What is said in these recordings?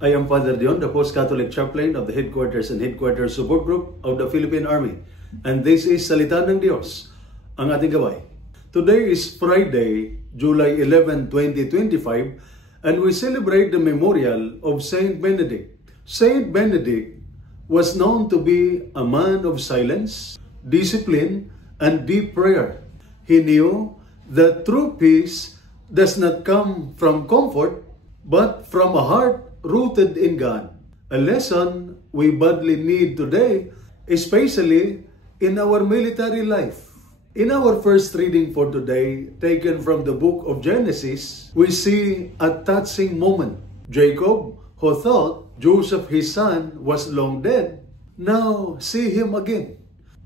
I am Father Dion, the Post-Catholic Chaplain of the Headquarters and Headquarters Support Group of the Philippine Army. And this is Salita ng Diyos, ang ating gabay. Today is Friday, July 11, 2025, and we celebrate the memorial of Saint Benedict. Saint Benedict was known to be a man of silence, discipline, and deep prayer. He knew that true peace does not come from comfort, but from a heart rooted in God. A lesson we badly need today, especially in our military life. In our first reading for today, taken from the book of Genesis, we see a touching moment. Jacob, who thought Joseph his son was long dead, now see him again.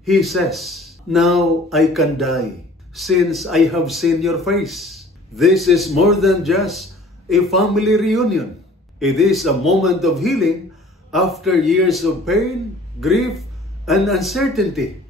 He says, "Now I can die, since I have seen your face." This is more than just a family reunion. It is a moment of healing after years of pain, grief, and uncertainty.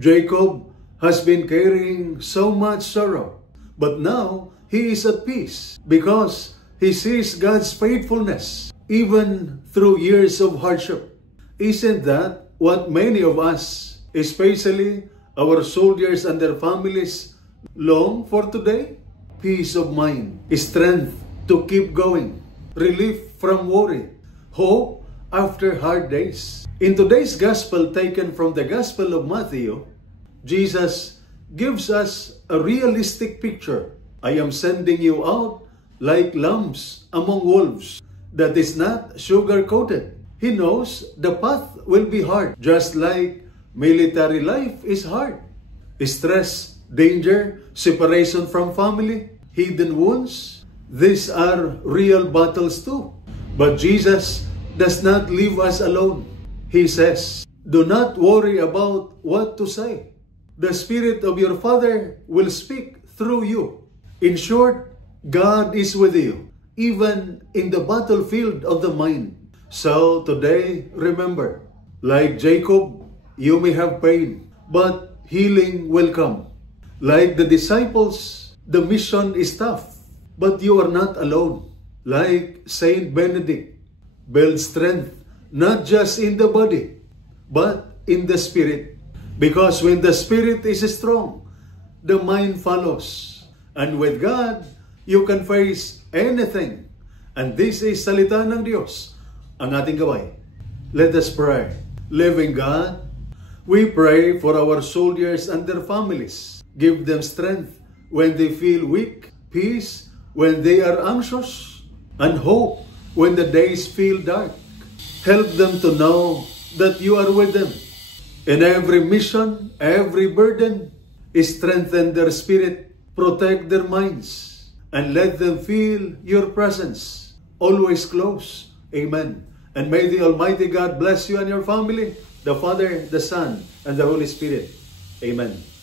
Jacob has been carrying so much sorrow, but now he is at peace because he sees God's faithfulness even through years of hardship. Isn't that what many of us, especially our soldiers and their families, long for today? Peace of mind, strength to keep going, relief from worry, hope after hard days. In today's gospel taken from the Gospel of Matthew, Jesus gives us a realistic picture. I am sending you out like lambs among wolves. That is not sugar-coated. He knows the path will be hard, just like military life is hard. Stress, danger, separation from family, hidden wounds, these are real battles too. But Jesus does not leave us alone. He says, "Do not worry about what to say. The Spirit of your Father will speak through you." In short, God is with you, even in the battlefield of the mind. So today, remember, like Jacob, you may have pain, but healing will come. Like the disciples, the mission is tough, but you are not alone. Like Saint Benedict, build strength not just in the body, but in the spirit. Because when the spirit is strong, the mind follows. And with God, you can face anything. And this is Salita ng Diyos, ang ating gabay. Let us pray. Living God, we pray for our soldiers and their families. Give them strength when they feel weak, peace when they are anxious, and hope when the days feel dark. Help them to know that you are with them. In every mission, every burden, strengthen their spirit, protect their minds, and let them feel your presence, always close. Amen. And may the Almighty God bless you and your family, the Father, the Son, and the Holy Spirit. Amen.